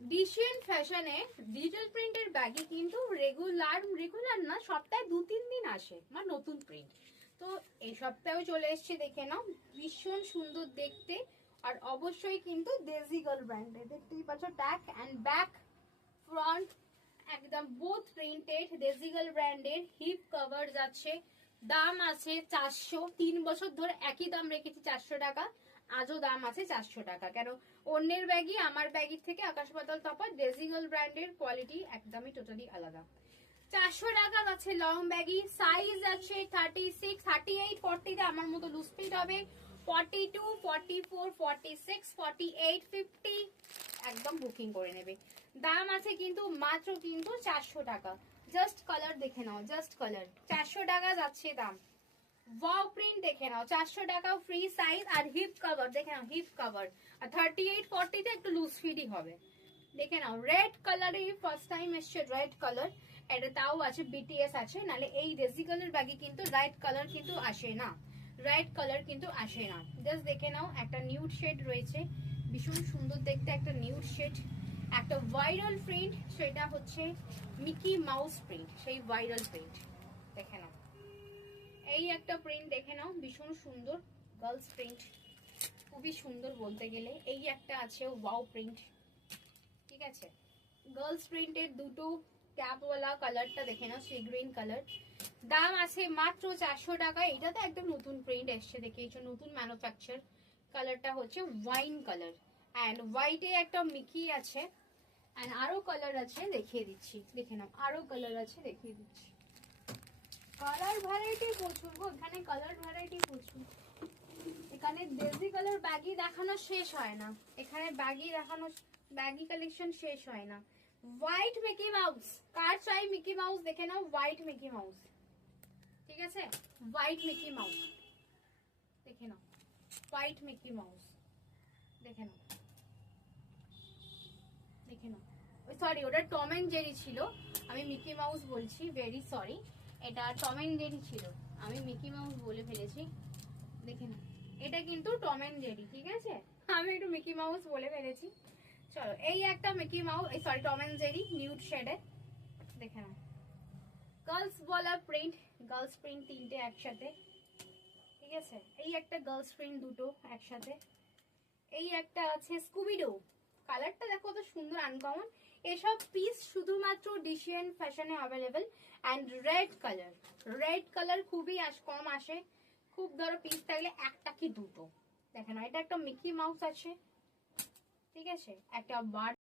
DCN ফ্যাশনে digital প্রিন্টের ব্যাগে কিন্তু রেগুলার না, সপ্তাহে 2-3 দিন আসে মানে নতুন প্রিন্ট। তো এই সপ্তাহেও চলে এসছে, দেখে নাও, ভীষণ সুন্দর দেখতে। আর অবশ্যই কিন্তু দেজিগল ব্র্যান্ডের, দেখতেই পাচ্ছ ট্যাগ অ্যান্ড ব্যাক ফ্রন্ট একদম বোথ প্রিন্টেড, দেজিগল ব্র্যান্ডের। হিপ কভার যাচ্ছে, দাম আছে 400। 3 বছর ধরে একই দাম রেখেছি 400 টাকা, আজও দাম আছে 400 টাকা। কেন, অন্যের ব্যাগই আমার ব্যাগের থেকে আকাশ পাতাল তফাৎ। ডেজিগল ব্র্যান্ডের কোয়ালিটি একদমই টোটালি আলাদা। 400 টাকা আছে লং ব্যাগি, সাইজ আছে 36, 38, 40 তে আমার মতো লুজ ফিট হবে, 42, 44, 46, 48, 50 একদম বুকিং করে নেবে। দাম আছে কিন্তু মাত্র কিন্তু 400 টাকা। জাস্ট কালার দেখে নাও, জাস্ট কালার 400 টাকা যাচ্ছে দাম। ওয়াও প্রিন্ট দেখে নাও, 400 টাকা ফ্রি সাইজ। আর হিপ কভার দেখে নাও, হিপ কভার। আর 38, 40 তে একটু লুজ ফিটই হবে। দেখে নাও, রেড কালারে ফার্স্ট টাইম এসছে, রেড কালার। এটা তাও আছে বিটিএস আছে, নালে এই ডেজিগলের ব্যাগে কিন্তু রেড কালার কিন্তু আসে না, রেড কালার কিন্তু আসে না। জাস্ট দেখে নাও, একটা নিউড শেড রয়েছে, ভীষণ সুন্দর দেখতে একটা নিউড শেড। একটা ভাইরাল প্রিন্ট, সেটা হচ্ছে মিকি মাউস প্রিন্ট, সেই ভাইরাল প্রিন্ট দেখে নাও। এই একটা প্রিন্ট দেখে নাও, ভীষণ সুন্দর গার্লস প্রিন্ট, খুবই সুন্দর বলতে গেলে। এই একটা আছে ওয়াও প্রিন্ট, ঠিক আছে। গার্লস প্রিন্টের দুটো ক্যাপওয়ালা কালারটা দেখে নাও, সি গ্রিন কালার। দাম আছে মাত্র 400 টাকা। এটা তো একদম নতুন প্রিন্ট এসছে, দেখিয়েছো, নতুন ম্যানুফ্যাকচার। কালারটা হচ্ছে ওয়াইন কালার অ্যান্ড হোয়াইটে একটা মিকি আছে। অ্যান্ড আরো কালার আছে, দেখিয়ে দিচ্ছি, দেখে নাও, আরো কালার আছে, দেখিয়ে দিচ্ছি। কালার ভ্যারাইটি প্রচুর গো, এখানে কালার ভ্যারাইটি প্রচুর। এখানে দেশি কালার ব্যাগি দেখানো শেষ হয় না, এখানে ব্যাগি দেখানো, ব্যাগি কালেকশন শেষ হয় না। হোয়াইট মিকি মাউস, কার চাই মিকি মাউস দেখে নাও, হোয়াইট মিকি মাউস, ঠিক আছে, হোয়াইট মিকি মাউস দেখে নাও, হোয়াইট মিকি মাউস দেখে নাও, দেখে নাও। ওই সরি, ওটা টম এন্ড জেরি ছিল, আমি মিকি মাউস বলছি, ভেরি সরি। এটা টম এন্ড জেরি ছিল, আমি মিকি মাউস বলে ফেলেছি, দেখে নাও। এটা কিন্তু টম এন্ড জেরি, ঠিক আছে, আমি একটু মিকি মাউস বলে ফেলেছি। চলো, এই একটা মিকি মাউস, এই sorry Tom and Jerry nude শেডে, দেখে নাও। গার্লস বলা প্রিন্ট, গার্লস প্রিন্ট তিনটে একসাথে, ঠিক আছে। এই একটা গার্লস প্রিন্ট দুটো একসাথে। এই একটা আছে স্কুবিডো, কালারটা দেখো কত সুন্দর আনকমন। এসব পিস শুধুমাত্র ডিসিএন ফ্যাশনে available. And red colour, red colour খুবই কম আসে, খুব ধরো পিস থাকলে একটা কি দুটো। দেখেন, এটা একটা মিকি মাউস আছে, ঠিক আছে, একটা বার